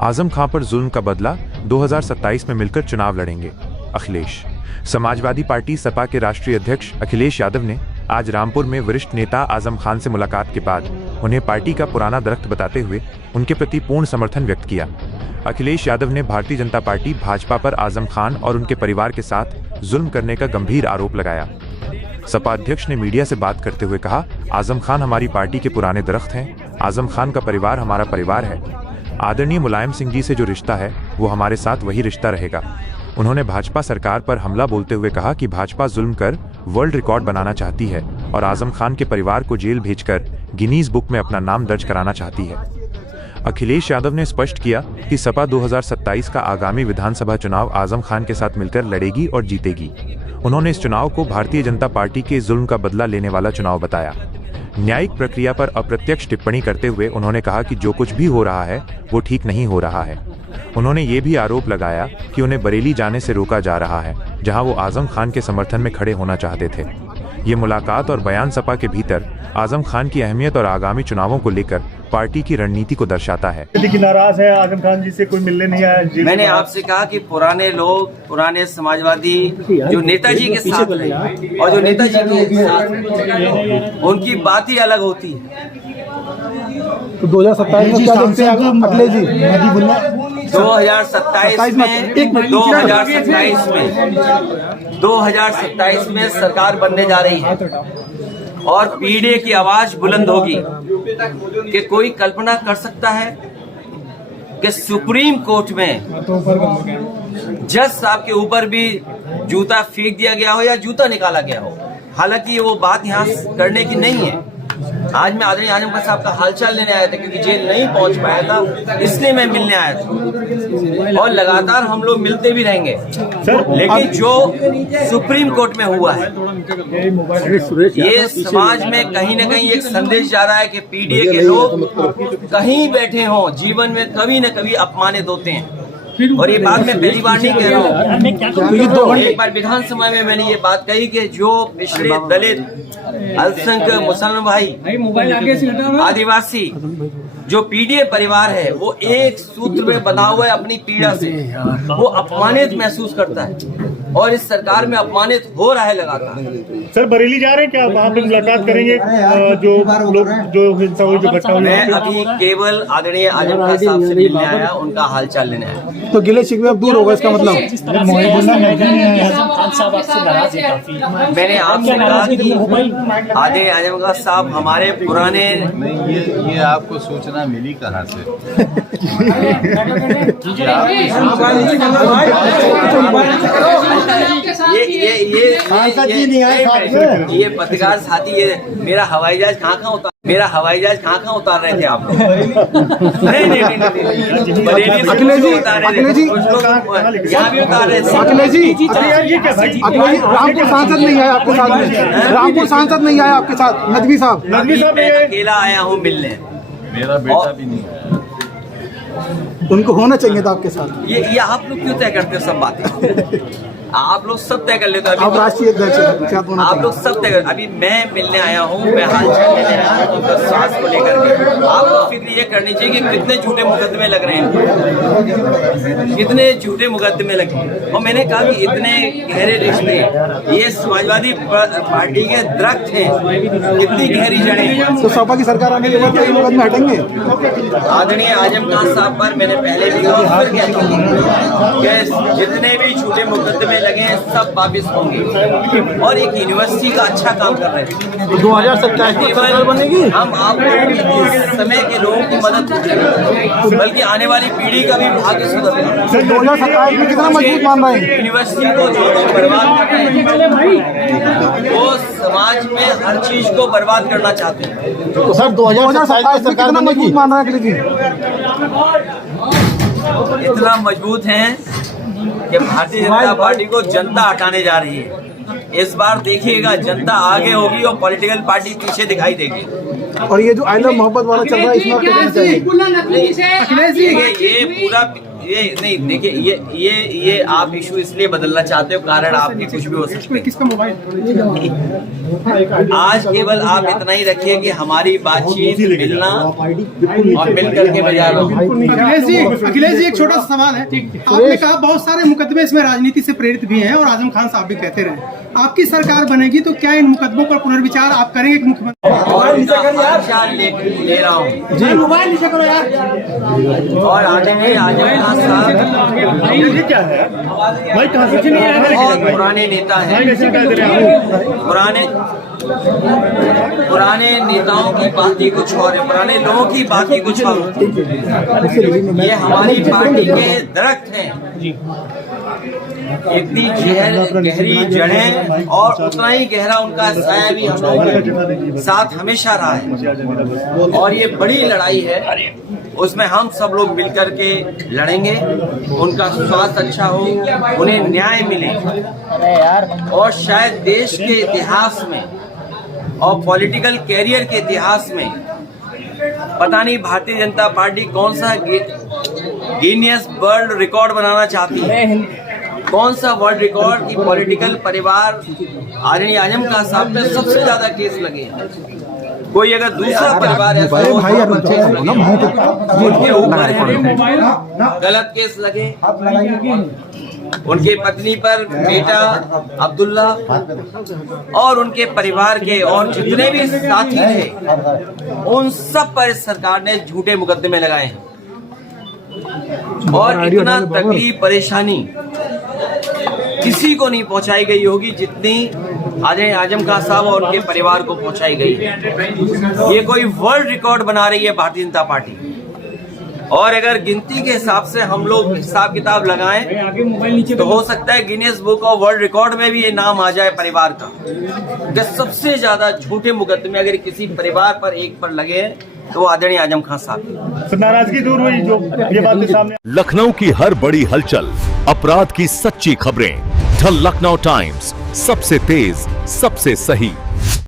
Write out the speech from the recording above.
आजम खान पर जुल्म का बदला 2027 में मिलकर चुनाव लड़ेंगे अखिलेश। समाजवादी पार्टी सपा के राष्ट्रीय अध्यक्ष अखिलेश यादव ने आज रामपुर में वरिष्ठ नेता आजम खान से मुलाकात के बाद उन्हें पार्टी का पुराना दरख्त बताते हुए उनके प्रति पूर्ण समर्थन व्यक्त किया। अखिलेश यादव ने भारतीय जनता पार्टी भाजपा पर आजम खान और उनके परिवार के साथ जुल्म करने का गंभीर आरोप लगाया। सपा अध्यक्ष ने मीडिया से बात करते हुए कहा, आजम खान हमारी पार्टी के पुराने दरख्त हैं। आजम खान का परिवार हमारा परिवार है। आदरणीय मुलायम सिंह जी से जो रिश्ता है वो हमारे साथ वही रिश्ता रहेगा। उन्होंने भाजपा सरकार पर हमला बोलते हुए कहा कि भाजपा जुल्म कर वर्ल्ड रिकॉर्ड बनाना चाहती है और आजम खान के परिवार को जेल भेजकर गिनीज बुक में अपना नाम दर्ज कराना चाहती है। अखिलेश यादव ने स्पष्ट किया कि सपा 2027 का आगामी विधानसभा चुनाव आजम खान के साथ मिलकर लड़ेगी और जीतेगी। उन्होंने इस चुनाव को भारतीय जनता पार्टी के जुल्म का बदला लेने वाला चुनाव बताया। न्यायिक प्रक्रिया पर अप्रत्यक्ष टिप्पणी करते हुए उन्होंने कहा कि जो कुछ भी हो रहा है वो ठीक नहीं हो रहा है। उन्होंने ये भी आरोप लगाया कि उन्हें बरेली जाने से रोका जा रहा है, जहां वो आजम खान के समर्थन में खड़े होना चाहते थे। ये मुलाकात और बयान सपा के भीतर आजम खान की अहमियत और आगामी चुनावों को लेकर पार्टी की रणनीति को दर्शाता है। लेकिन नाराज है, आजम खान जी से कोई मिलने नहीं आया। मैंने आपसे कहा कि पुराने लोग, पुराने समाजवादी जो नेताजी के साथ रहे और जो नेताजी के साथ उनकी बात ही अलग होती है। तो 2027 में क्या देखते हैं अखिलेश जी? 2027 में सरकार बनने जा रही है और पीढ़ी की आवाज बुलंद होगी कि कोई कल्पना कर सकता है कि सुप्रीम कोर्ट में जज साहब के ऊपर भी जूता फेंक दिया गया हो या जूता निकाला गया हो। हालांकि वो बात यहाँ करने की नहीं है। आज मैं आदरणीय आजम खान साहब का हालचाल लेने आया था क्योंकि जेल नहीं पहुंच पाया था, इसलिए मैं मिलने आया था और लगातार हम लोग मिलते भी रहेंगे। लेकिन जो सुप्रीम कोर्ट में हुआ है ये समाज में कहीं न कहीं एक संदेश जा रहा है कि पीडीए के लोग कहीं बैठे हों जीवन में कभी न कभी अपमानित होते हैं। और ये बात मैं पहली बार नहीं कह रहा हूँ। एक बार विधानसभा में मैंने ये बात कही कि जो पिछड़े दलित, अल्पसंख्यक, मुसलमान भाई, आदिवासी जो पीडीए परिवार है वो एक सूत्र में बंधा हुआ है अपनी पीड़ा से, वो अपमानित महसूस करता है और इस सरकार में अपमानित हो रहा है लगातार। सर बरेली जा रहे हैं क्या? वहाँ पे मुलाकात करेंगे जो लोग जो घटना। मैं अभी केवल आदरणीय आजम खान साहब से मिलने आया, उनका हालचाल लेने आया। तो गिले शिकवे अब दूर होगा इसका मतलब? मैंने आपसे कहा कि आदरणीय आजम खान साहब हमारे पुराने ये आपको सूचना मिली कहाँ से? ये पत्रकार साथी, ये मेरा हवाई जहाज कहाँ उतार रहे थे आप लोग? नहीं, बरेली से उतार रहे थे, यहाँ भी उतार रहे थे। अखिलेश जी, रामपुर सांसद नहीं आया आपके साथ में? रामपुर सांसद नहीं आया आपके साथ? नदवी साहब मैं अकेला आया हूँ मिलने। मेरा बेटा भी नहीं आया। उनको होना चाहिए था आपके साथ। ये आप लोग क्यों तय करते हो सब बातें? आप लोग सब तय कर लेते हो। आप राष्ट्रीय अध्यक्ष हैं, आप लोग सब तय कर। अभी मैं मिलने आया हूँ, मैं हालचाल लेने आया हूँ उनका स्वास्थ्य को लेकर के। आप लोग फिक्र ये करनी चाहिए कि कितने झूठे मुकदमे लग रहे हैं, कितने झूठे मुकदमे लगे हैं। और मैंने कहा कि इतने गहरे रिश्ते, ये समाजवादी पार्टी के दरख्त हैं, कितनी गहरी जड़ें। तो सपा की सरकार आने के बाद कई मुकदमे हटेंगे? आदरणीय आजम खान साहब पर मैंने पहले भी कहा कि जितने भी झूठे मुकदमे लगे हैं सब वापिस होंगे और एक यूनिवर्सिटी का अच्छा काम कर रहे हैं। 2027 बनेगी। हम आप इस समय के लोगों की मदद करेंगे बल्कि आने वाली पीढ़ी का भी भाग्य सुधरेगा। 2027 में कितना मजबूत मान रहे हैं? यूनिवर्सिटी को जो लोग बर्बाद कर रहे हैं वो समाज में हर चीज को बर्बाद करना चाहते हैं। तो सर 2027 में कितना मजबूत मान रहा है अखिलेश जी? इतना मजबूत है कि भारतीय जनता पार्टी को जनता हटाने जा रही है। इस बार देखिएगा जनता आगे होगी और पॉलिटिकल पार्टी पीछे दिखाई देगी। और ये जो आई लव मोहब्बत वाला चल रहा है इसमें ये पूरा ये नहीं देखिए, ये आप इशू इसलिए बदलना चाहते हो, कारण आपके कुछ भी हो सकते हैं। किसका मोबाइल? आज केवल आप इतना ही रखिए कि हमारी बातचीत मिलना और मिलकर के बजाय अखिलेश जी एक छोटा सा सवाल है। आपने कहा बहुत सारे मुकदमे इसमें राजनीति से प्रेरित भी हैं और आजम खान साहब भी कहते रहे, आपकी सरकार बनेगी तो क्या इन मुकदमों पर पुनर्विचार आप करेंगे कि मुख्यमंत्री? और इनका हालचाल ले रहा हूँ मोबाइल नीचे करो यार। और आगे में आजम खान साहब ये क्या है भाई, कहाँ से बहुत पुराने नेता हैं। पुराने नेताओं की बात ही कुछ और है, पुराने लोगों की बात ही कुछ और होती है। ये हमारी पार्टी के दरख्त हैं, इतनी गहरी जड़ें और उतना ही गहरा उनका साया भी हम लोगों के साथ हमेशा रहा है। और ये बड़ी लड़ाई है, उसमें हम सब लोग मिलकर के लड़ेंगे, उनका स्वास्थ्य अच्छा हो, उन्हें न्याय मिले। और शायद देश के इतिहास में और पॉलिटिकल कैरियर के इतिहास में पता नहीं भारतीय जनता पार्टी कौन सा गिनीज वर्ल्ड रिकॉर्ड बनाना चाहती है, कौन सा वर्ल्ड रिकॉर्ड की पॉलिटिकल परिवार आदरणीय आजम खान साहब पे सबसे ज्यादा केस लगे। कोई अगर दूसरा परिवार ऐसा हो उनके ऊपर गलत केस लगे, उनके पत्नी पर बेटा अब्दुल्ला और उनके परिवार के और जितने भी साथी थे उन सब पर सरकार ने झूठे मुकदमे लगाए हैं। और इतना तकलीफ परेशानी किसी को नहीं पहुंचाई गई होगी जितनी आजम खान साहब और उनके परिवार को पहुंचाई गई। ये कोई वर्ल्ड रिकॉर्ड बना रही है भारतीय जनता पार्टी। और अगर गिनती के हिसाब से हम लोग हिसाब किताब लगाएं तो हो सकता है Guinness book of world record में भी ये नाम आ जाए परिवार का, कि सबसे ज्यादा झूठे मुकदमे अगर किसी परिवार पर एक पर लगे तो वो आदरणीय आजम खान साहब। नाराजगी दूर हुई जो ये बात सामने। लखनऊ की हर बड़ी हलचल, अपराध की सच्ची खबरें, द लखनऊ टाइम्स, सबसे तेज सबसे सही।